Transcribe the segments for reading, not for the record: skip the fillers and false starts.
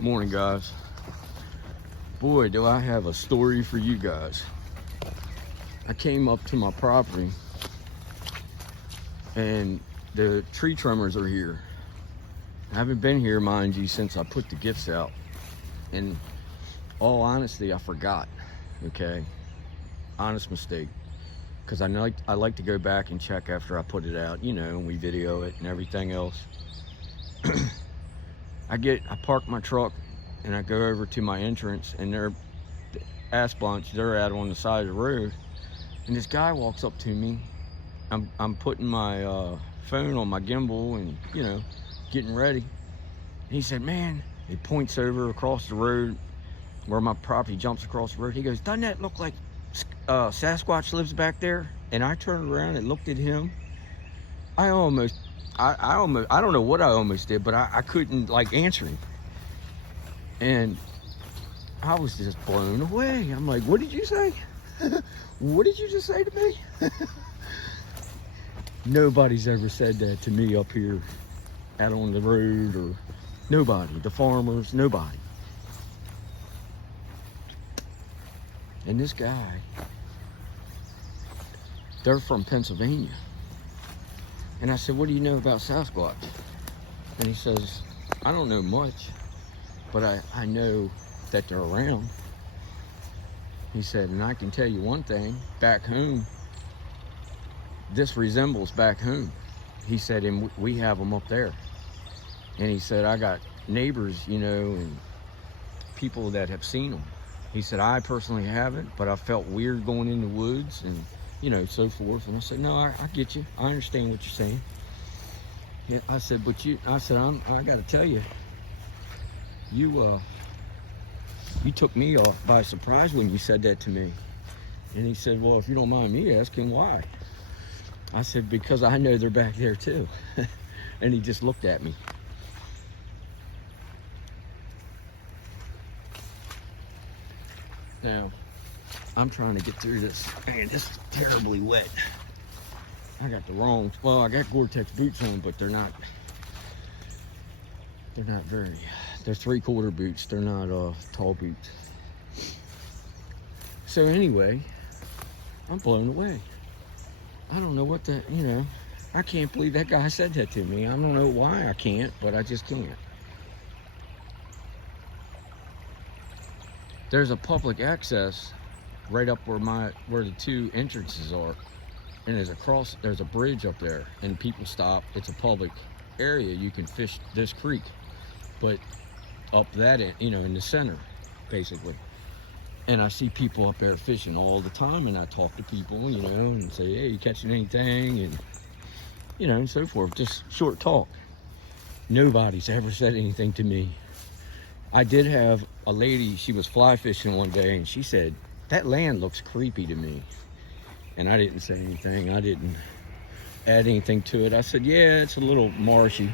Morning, guys. Boy, do I have a story for you guys. I came up to my property and the tree trimmers are here. I haven't been here, mind you, since I put the gifts out. And all honesty, I forgot. Okay, honest mistake. Because I like to go back and check after I put it out, you know, and we video it and everything else. I park my truck and I go over to my entrance, and they're ass bunch, they're out on the side of the road, and this guy walks up to me. I'm putting my phone on my gimbal and, you know, getting ready. And he said, man, he points over across the road where my property jumps across the road. He goes, doesn't that look like Sasquatch lives back there? And I turned around and looked at him. I don't know what I almost did, but I couldn't like answer him. And I was just blown away. I'm like, what did you say? What did you just say to me? Nobody's ever said that to me up here out on the road, or nobody, the farmers, nobody. And this guy, they're from Pennsylvania. And I said, what do you know about Sasquatch? And he says, I don't know much, but I know that they're around. He said, and I can tell you one thing, back home, this resembles back home. He said, and we have them up there. And he said, I got neighbors, you know, and people that have seen them. He said, I personally haven't, but I felt weird going in the woods and, you know, so forth. And I said, no, I get you. I understand what you're saying. Yeah, I said, but I got to tell you, you took me by surprise when you said that to me. And he said, well, if you don't mind me asking, why? I said, because I know they're back there too. And he just looked at me. Now, I'm trying to get through this. Man, this is terribly wet. I got I got Gore-Tex boots on, but they're not very, they're 3/4 boots. They're not tall boots. So anyway, I'm blown away. I don't know what that, you know, I can't believe that guy said that to me. I don't know why I can't, but I just can't. There's a public access right up where the two entrances are, and there's a bridge up there, and people stop. It's a public area. You can fish this creek, but up that end, you know, in the center, basically. And I see people up there fishing all the time, and I talk to people, you know, and say, hey, you catching anything? And, you know, and so forth. Just short talk. Nobody's ever said anything to me. I did have a lady, she was fly fishing one day, and she said, that land looks creepy to me. And I didn't say anything. I didn't add anything to it. I said, yeah, it's a little marshy.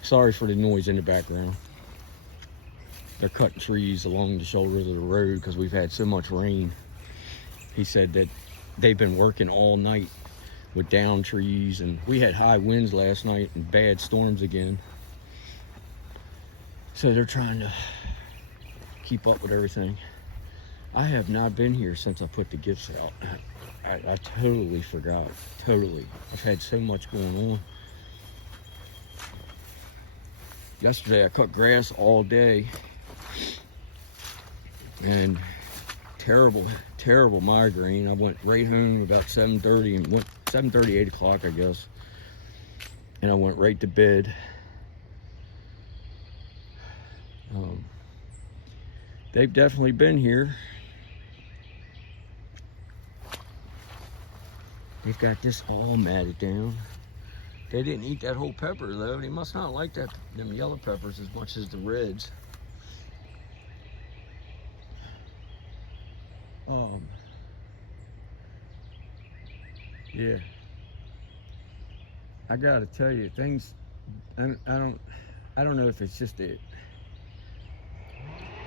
Sorry for the noise in the background. They're cutting trees along the shoulders of the road because we've had so much rain. He said that they've been working all night with down trees, and we had high winds last night and bad storms again. So they're trying to keep up with everything. I have not been here since I put the gifts out. I totally forgot. Totally. I've had so much going on. Yesterday I cut grass all day. And terrible migraine. I went right home about 7:30 and went 7:30, 8 o'clock, I guess. And I went right to bed. They've definitely been here. They've got this all matted down. They didn't eat that whole pepper though. They must not like them yellow peppers as much as the reds. Yeah. I gotta tell you, things. I don't know if it's just it.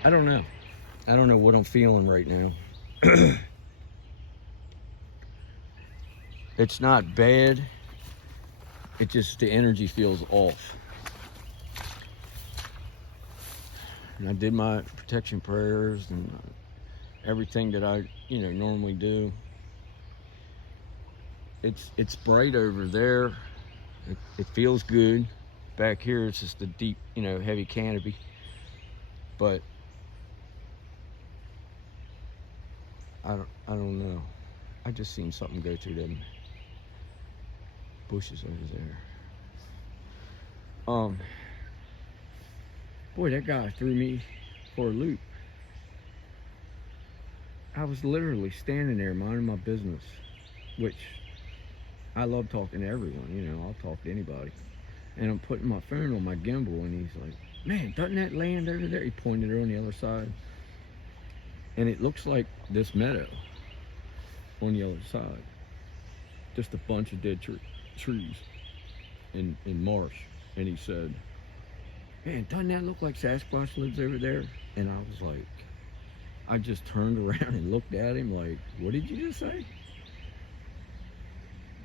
I don't know. I don't know what I'm feeling right now. It's not bad. It just, the energy feels off. and I did my protection prayers and everything that I, normally do. It's bright over there. It feels good. Back here, it's just a deep, heavy canopy. But I don't know. I just seen something go through them bushes over there. Boy, that guy threw me for a loop. I was literally standing there minding my business, which I love talking to everyone, I'll talk to anybody. And I'm putting my phone on my gimbal, and he's like, man, doesn't that land over there? He pointed it on the other side. And it looks like this meadow on the other side. Just a bunch of dead trees in marsh. And he said, man, doesn't that look like Sasquatch lives over there? And I was like, I just turned around and looked at him like, what did you just say?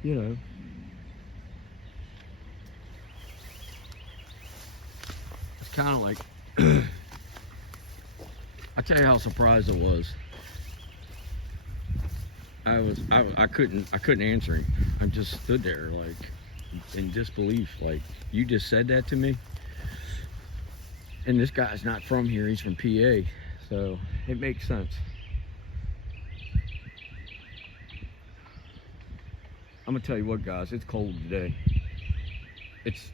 It's kind of like, I tell you how surprised I was. I couldn't answer him. I just stood there like in disbelief, like, you just said that to me? And this guy's not from here, he's from PA, so it makes sense. I'm gonna tell you what, guys, it's cold today. It's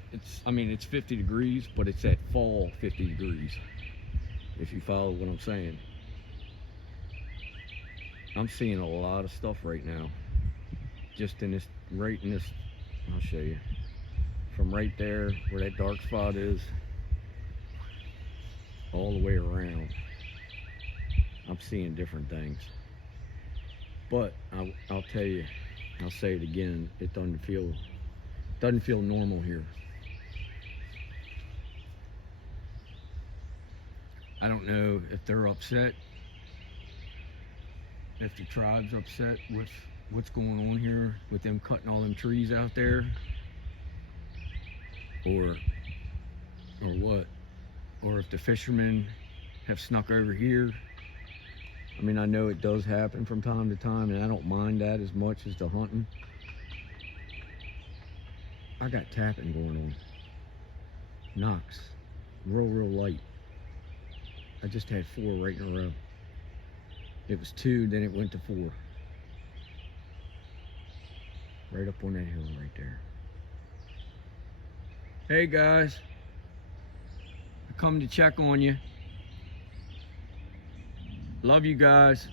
50 degrees, but it's at fall 50 degrees, if you follow what I'm saying. I'm seeing a lot of stuff right now. Just right in this, I'll show you. From right there, where that dark spot is, all the way around. I'm seeing different things. But I'll tell you, I'll say it again, it doesn't feel normal here. I don't know if they're upset, if the tribe's upset with what's going on here, with them cutting all them trees out there, or what, or if the fishermen have snuck over here. I mean, I know it does happen from time to time, and I don't mind that as much as the hunting. I got tapping going on. Knocks. Real light. I just had 4 right in a row. It was 2, then it went to 4. Right up on that hill right there. Hey guys. I come to check on you. Love you guys.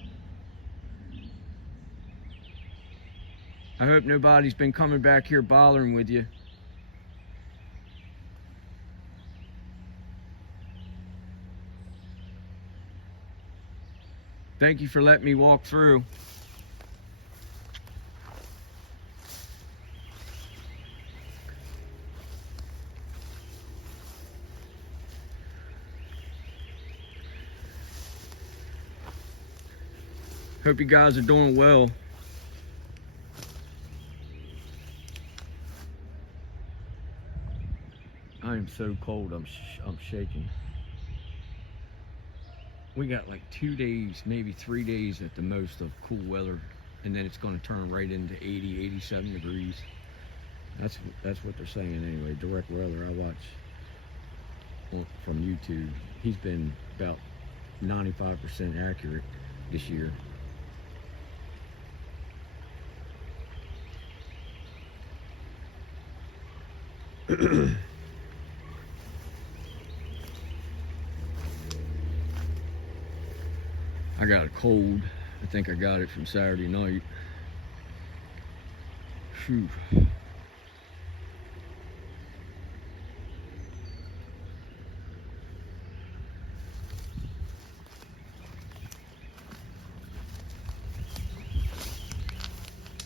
I hope nobody's been coming back here bothering with you. Thank you for letting me walk through. Hope you guys are doing well. I am so cold, I'm shaking. We got like 2 days, maybe 3 days at the most of cool weather, and then it's going to turn right into 80, 87 degrees. That's what they're saying anyway. Direct weather I watch from YouTube. He's been about 95% accurate this year. I got a cold. I think I got it from Saturday night. Phew.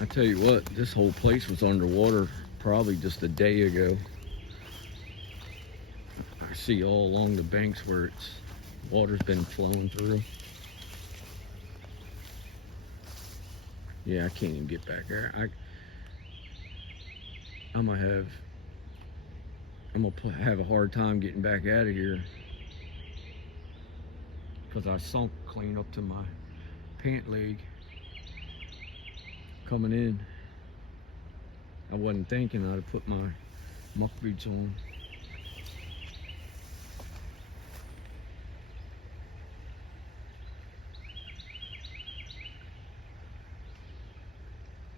I tell you what, this whole place was underwater probably just a day ago. I see all along the banks where water's been flowing through. Yeah, I can't even get back there. I'm gonna have a hard time getting back out of here. because I sunk clean up to my pant leg coming in. I wasn't thinking I'd have put my muck boots on.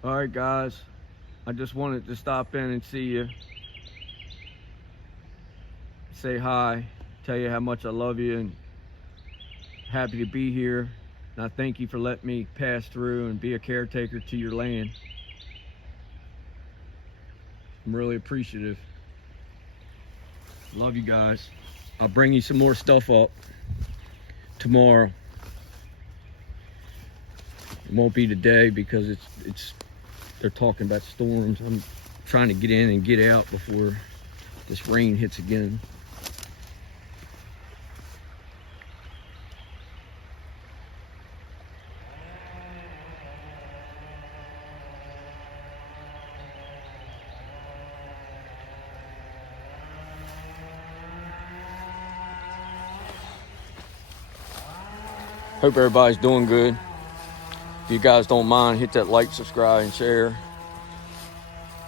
All right, guys, I just wanted to stop in and see you, say hi, tell you how much I love you and happy to be here. And I thank you for letting me pass through and be a caretaker to your land. I'm really appreciative. Love you guys. I'll bring you some more stuff up tomorrow. It won't be today because they're talking about storms. I'm trying to get in and get out before this rain hits again. Hope everybody's doing good. If you guys don't mind, hit that like, subscribe, and share.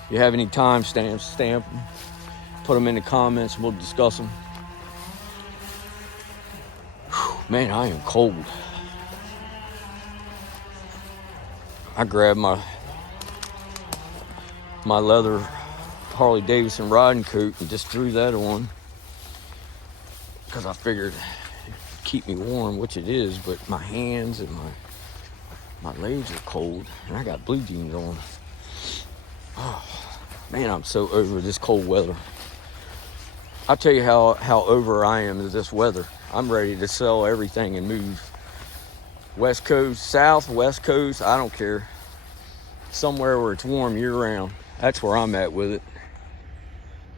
If you have any timestamps, stamp them. Put them in the comments and we'll discuss them. Whew, man, I am cold. I grabbed my leather Harley Davidson riding coat and just threw that on because I figured it'd keep me warm, which it is, but my hands and my legs are cold, and I got blue jeans on. Oh, man, I'm so over this cold weather. I'll tell you how over I am of this weather. I'm ready to sell everything and move. West Coast, South, West Coast, I don't care. Somewhere where it's warm year round. That's where I'm at with it.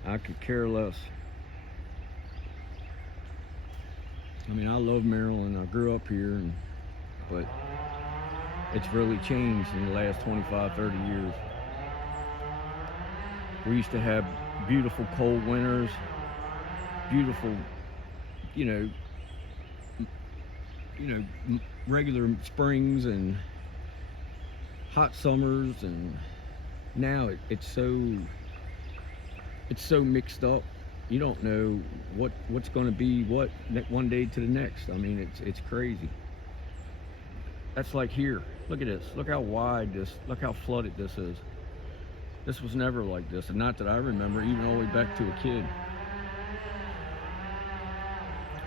I could care less. I mean, I love Maryland. I grew up here, but it's really changed in the last 25, 30 years. We used to have beautiful cold winters, beautiful, regular springs and hot summers, and now it's so mixed up. You don't know what's going to be what one day to the next. I mean, it's crazy. That's like here. Look at this. Look how wide this. Look how flooded this is. This was never like this, and not that I remember, even all the way back to a kid.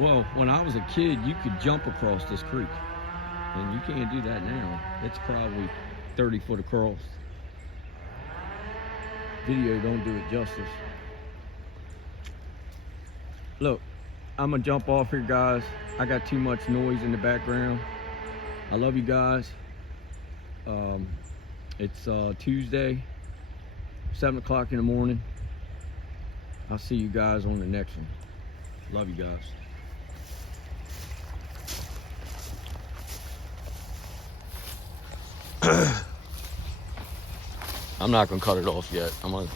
Well, when I was a kid, you could jump across this creek, and you can't do that now. It's probably 30 foot across. Video don't do it justice. Look, I'm gonna jump off here, guys. I got too much noise in the background. I love you guys. It's Tuesday, 7 o'clock in the morning. I'll see you guys on the next one. Love you guys. I'm not gonna cut it off yet. I'm gonna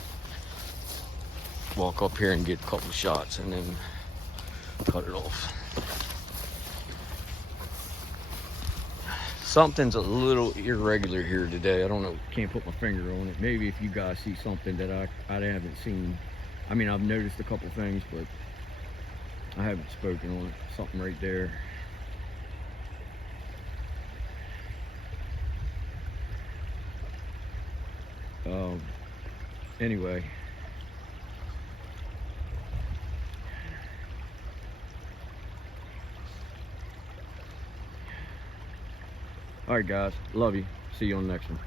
walk up here and get a couple shots and then cut it off. Something's a little irregular here today. I don't know, can't put my finger on it. Maybe if you guys see something that I haven't seen. I mean, I've noticed a couple things, but I haven't spoken on it. Something right there. Anyway. All right, guys. Love you. See you on the next one.